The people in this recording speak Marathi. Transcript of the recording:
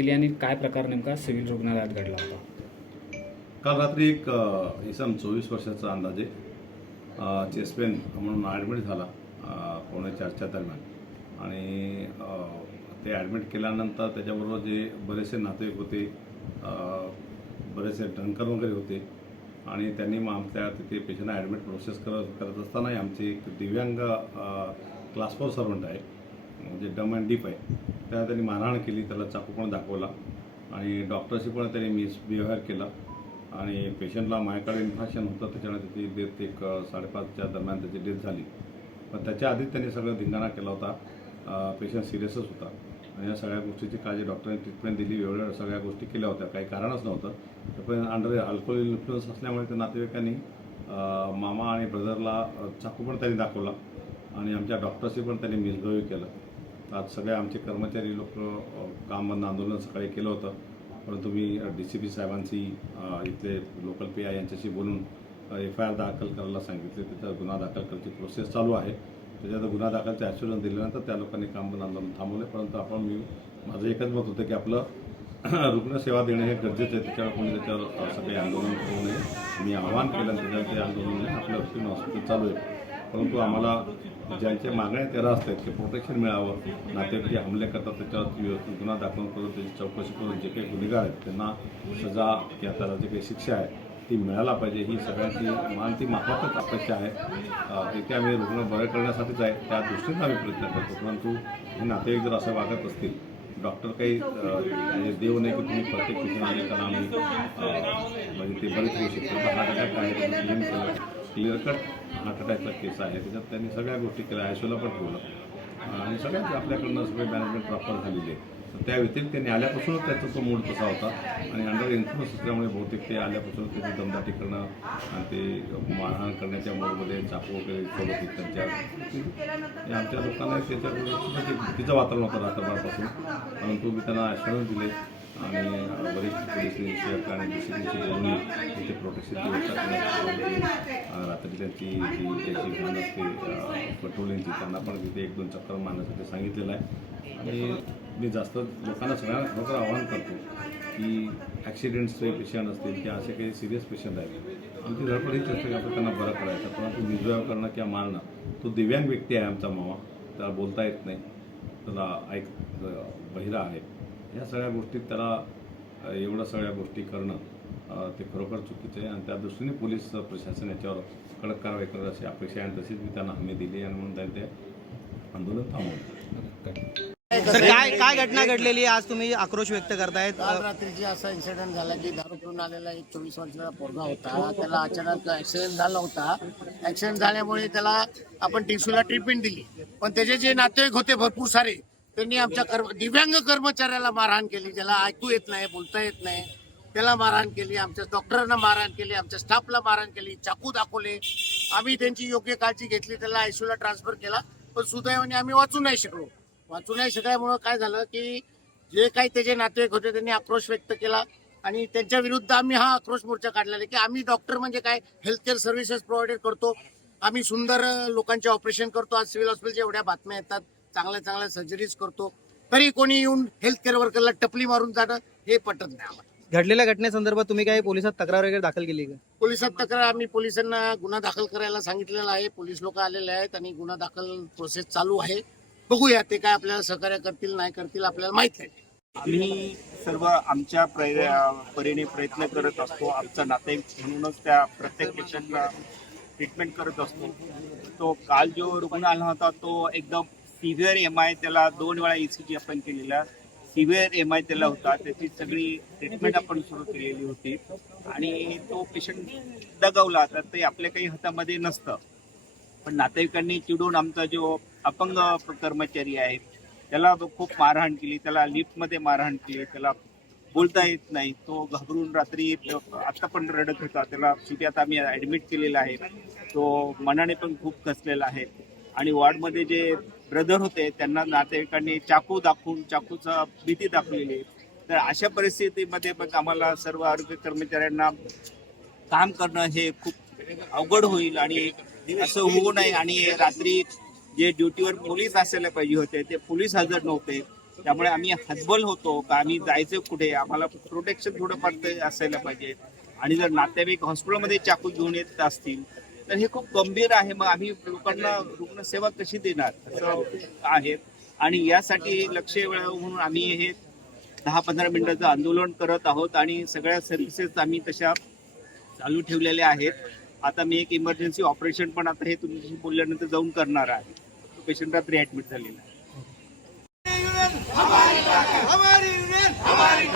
केली आणि काय प्रकार नेमका सिव्हिल रुग्णालयात घडला होता? काल रात्री एक इसम 24 वर्षाचा अंदाजे चेस्ट पेन म्हणून ॲडमिट झाला 3:45 दरम्यान आणि ते ॲडमिट केल्यानंतर त्याच्याबरोबर जे बरेचसे नातेवाईक होते, बरेचसे ड्रंकर वगैरे होते आणि त्यांनी मग आमच्या तिथे पेशंटला ॲडमिट प्रोसेस करत असतानाही आमचे एक दिव्यांग क्लास 4 सर्वंट आहे, म्हणजे डम अँड डीप आहे, त्या त्यांनी मारहाण केली, त्याला चाकू पण दाखवला आणि डॉक्टरशी पण त्यांनी मिसबिहेवियर केला आणि पेशंटला मायकार्ड इन्फेक्शन होतं, त्याच्यामुळे त्याची डेथ एक 5:30च्या दरम्यान त्याची डेथ झाली. पण त्याच्या आधीच त्यांनी सगळं धिंगाणा केला होता. पेशंट सिरियसच होता आणि या सगळ्या गोष्टीची काळजी डॉक्टरांनी ट्रीटमेंट दिली, वेळोवेळी सगळ्या गोष्टी केल्या होत्या, काही कारणच नव्हतं. पण अंडर अल्कोहोल इन्फ्लुएन्स असल्यामुळे त्या नातेवाईकांनी मामा आणि ब्रदरला चाकू पण त्यांनी दाखवला आणि आमच्या डॉक्टरशी पण त्यांनी मिसबिहेव केलं. आज सगळे आमचे कर्मचारी लोक काम बंद आंदोलन सकाळी केलं होतं, परंतु मी DCP साहेबांची इथले लोकल PI यांच्याशी बोलून FIR दाखल करायला सांगितले. त्याचा गुन्हा दाखल करायची प्रोसेस चालू आहे. त्याच्यात गुन्हा दाखलचं ॲश्युरन्स दिल्यानंतर त्या लोकांनी काम बंद आंदोलन थांबवले. परंतु माझं एकच मत होतं की आपलं रुग्णसेवा देणं हे गरजेचं आहे. त्याच्यावर कोणी त्याच्यावर असं काही आंदोलन करू नये. मी आवाहन केलं त्याच्यावर ते आंदोलन नाही, आपलं हॉस्पिटल चालू आहे. परंतु आम्हाला ज्यांच्या मागण्या त्याला असतात की प्रोटेक्शन मिळावं, नातेवाईक जे हमले करतात त्याच्यावर गुन्हा दाखल करून त्याची चौकशी करून जे काही गुन्हेगार आहेत त्यांना सजा किंवा त्याला जे काही शिक्षा आहे ती मिळायला पाहिजे, ही सगळ्यांची मानती माफकच अपेक्षा आहे. इथे आम्ही रुग्ण बरे करण्यासाठीच आहे, त्या दृष्टीनं आम्ही प्रयत्न करतो. परंतु हे नातेवाईक जर असं वागत असतील, डॉक्टर काही म्हणजे देव नाही की तुम्ही प्रत्येक पेशंट आले त्यांना आम्ही म्हणजे ते बरेच होऊ शकतो. हार्ट अटॅक आहे, क्लिअर कट हार्ट अटॅकचा केस आहे, त्याच्यात त्यांनी सगळ्या गोष्टी केल्या, ICUला पण ठेवलं आणि सगळ्यात आपल्याकडनं सगळे मॅनेजमेंट प्रॉपर झालेली आहे. त्या व्यतिरिक्त त्यांनी आल्यापासूनच त्याचा तो मूड तसा होता आणि अंडर इन्फ्लुएन्स असल्यामुळे बहुतेक ते आल्यापासूनच त्याची दमदाटी करणं आणि ते मारहाण करण्याच्या मूडमध्ये चाकू वगैरे सोबत त्यांच्या आमच्या लोकांना त्याच्या भीतीचं वातावरण होतं रात्रभरापासून. परंतु मी त्यांना ॲश्युरन्स दिले आणि वरिष्ठ पोलीस निरीक्षक आणि DCPशी बोलून तिथे प्रोटेक्शनची व्यवस्था करण्यात रात्री त्यांची त्याची घाण असते पेट्रोलिंगची, त्यांना पण तिथे 1-2 चक्कर मारण्यासाठी सांगितलेलं आहे. आणि मी जास्त लोकांना सगळ्यांना खरोखर आवाहन करतो की ॲक्सिडेंट्सचे पेशंट असतील किंवा असे काही सिरियस पेशंट आहेत, आमची धडपड हीच असते की आपण त्यांना बरं करायचं. परंतु मिसबिहेव करणं किंवा मारणं, तो दिव्यांग व्यक्ती आहे आमचा मामा, त्याला बोलता येत नाही, त्याला बहिरा आहे, ह्या सगळ्या गोष्टीत त्याला एवढ्या सगळ्या गोष्टी करणं ते खरोखर चुकीचं आहे आणि त्या दृष्टीने पोलीस प्रशासन याच्यावर कडक कारवाई करत अशी अपेक्षा आहे आणि तशीच मी त्यांना हमी दिली आणि म्हणून त्यांनी ते आंदोलन थांबवलं. सर, काय घटना घडलेली आज तुम्ही आक्रोश व्यक्त करतायत? काल रात्रीची असा इन्सिडेंट झाला की दारू पिऊन आलेला एक 24 वर्षाचा पोरगा होता, त्याला अचानक ॲक्सिडेंट झाला होता. ॲक्सिडेंट झाल्यामुळे त्याला आपण टिसूला ट्रीटमेंट दिली, पण त्याचे जे नातेवाईक होते भरपूर सारे, त्यांनी आमच्या दिव्यांग कर्मचाऱ्याला मारहाण केली, ज्याला ऐकू येत नाही, बोलता येत नाही, त्याला मारहाण केली, आमच्या डॉक्टरांना मारहाण केली, आमच्या स्टाफला मारहाण केली, चाकू दाखवले. आम्ही त्यांची योग्य काळजी घेतली, त्याला ICUला ट्रान्सफर केला, पण सुदैवाने आम्ही वाचू नाही शकल्यामुळं काय झालं की जे काही त्याचे नातेवाईक होते त्यांनी आक्रोश व्यक्त केला आणि त्यांच्या विरुद्ध आम्ही हा आक्रोश मोर्चा काढलेला की आम्ही डॉक्टर म्हणजे काय, हेल्थकेअर सर्व्हिसेस प्रोव्हाइड करतो, आम्ही सुंदर लोकांचे ऑपरेशन करतो. आज सिव्हिल हॉस्पिटलच्या एवढ्या बातम्या येतात, चांगल्या सर्जरीज करतो, तरी कोणी येऊन हेल्थकेअर वर्करला टपली मारून जाणं हे पटत नाही आम्हाला. घडलेल्या घटनेसंदर्भात तुम्ही काही पोलिसात तक्रार वगैरे दाखल केली का? पोलिसात तक्रार आम्ही पोलिसांना गुन्हा दाखल करायला सांगितलेला आहे. पोलीस लोक आलेले आहेत आणि गुन्हा दाखल प्रोसेस चालू आहे. बघूया ते काय आपल्याला सहकार्य करतील नाही करतील आपल्याला माहित नाही. आम्ही सर्व आमच्या परीने प्रयत्न करत असतो. आमचा नातेवाईक म्हणूनच त्या प्रत्येक पेशंटला ट्रीटमेंट करत असतो. तो काल जो रुग्ण आला होता तो एकदम सिव्हिअर MI, त्याला 2 वेळा ECG आपण केलेला, सिव्हिअर MI त्याला होता, त्याची सगळी ट्रीटमेंट आपण सुरू केलेली होती आणि तो पेशंट दगावला. तर ते आपल्या काही हातामध्ये नसतं, पण नातेवाईकांनी चिडून आमचा जो अपंग कर्मचारी आहे त्याला खूप मारहाण केली, त्याला लिफ्टमध्ये मारहाण केली, त्याला बोलता येत नाही, तो घाबरून रात्री आता पण रडत होता. त्याला शेवटी आता आम्ही ॲडमिट केलेला आहे. तो मनाने पण खूप कसलेला आहे आणि वॉर्डमध्ये जे ब्रदर होते त्यांना नातेवाईकांनी चाकू दाखवून चाकूचा भीती दाखवलेली. तर अशा परिस्थितीमध्ये मग आम्हाला सर्व आरोग्य कर्मचाऱ्यांना काम करणं हे खूप अवघड होईल आणि असं होऊ नये. आणि रात्री जे ड्युटीवर पोलीस असायला पाहिजे होते ते पोलीस हजर नव्हते. त्यामुळे आम्ही हतबल होतो का आम्ही जायचं कुठे, आम्हाला प्रोटेक्शन थोडंफार ते असायला पाहिजे. आणि जर नातेवाईक हॉस्पिटलमध्ये चाकू घेऊन येत असतील तर हे खूप गंभीर आहे. मग आम्ही लोकांना रुग्णसेवा कशी देणार असं आहे. आणि यासाठी लक्ष वेळावं म्हणून आम्ही हे 10-15 मिनिटाचं आंदोलन करत आहोत आणि सगळ्या सर्व्हिसेस आम्ही तशा चालू ठेवलेल्या आहेत. आता मी एक इमर्जन्सी ऑपरेशन पण आता हे तुमच्याशी बोलल्यानंतर जाऊन करणार आहे. तो पेशंट रात्री ऍडमिट झालेला आहे. हमारी यूनियन हमारी